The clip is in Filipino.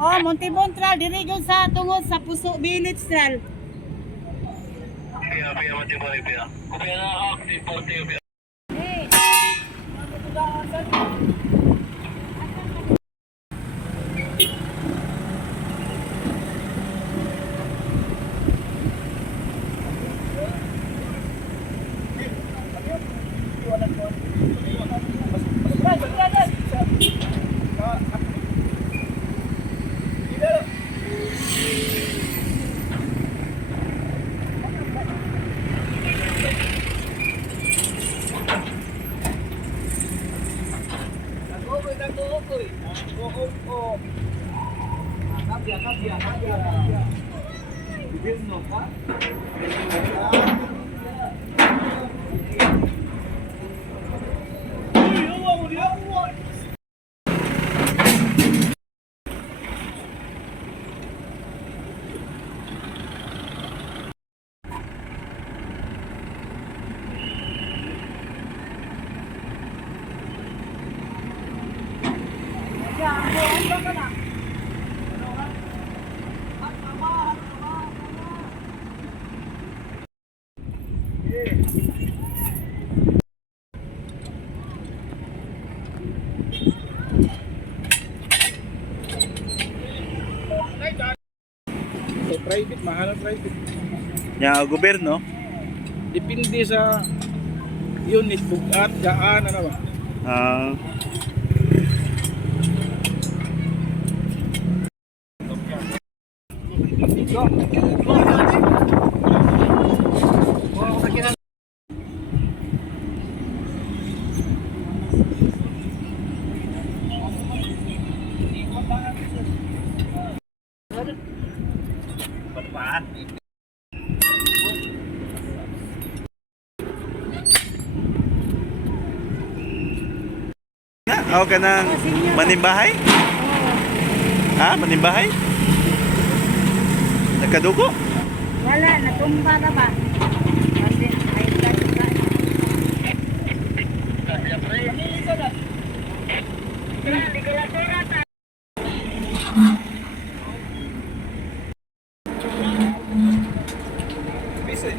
Oh, Montibon Trail diri gyud sa tungod sa Puso Village Trail. So private, mahal ang private. Nya gobyerno. Depende sa unit, bugat, gaan, ano ba? Ah, ako ka ng manimbahay? Ha? Manimbahay? Nagkadugo? Wala, natumba na ba? Kasi ay Busy.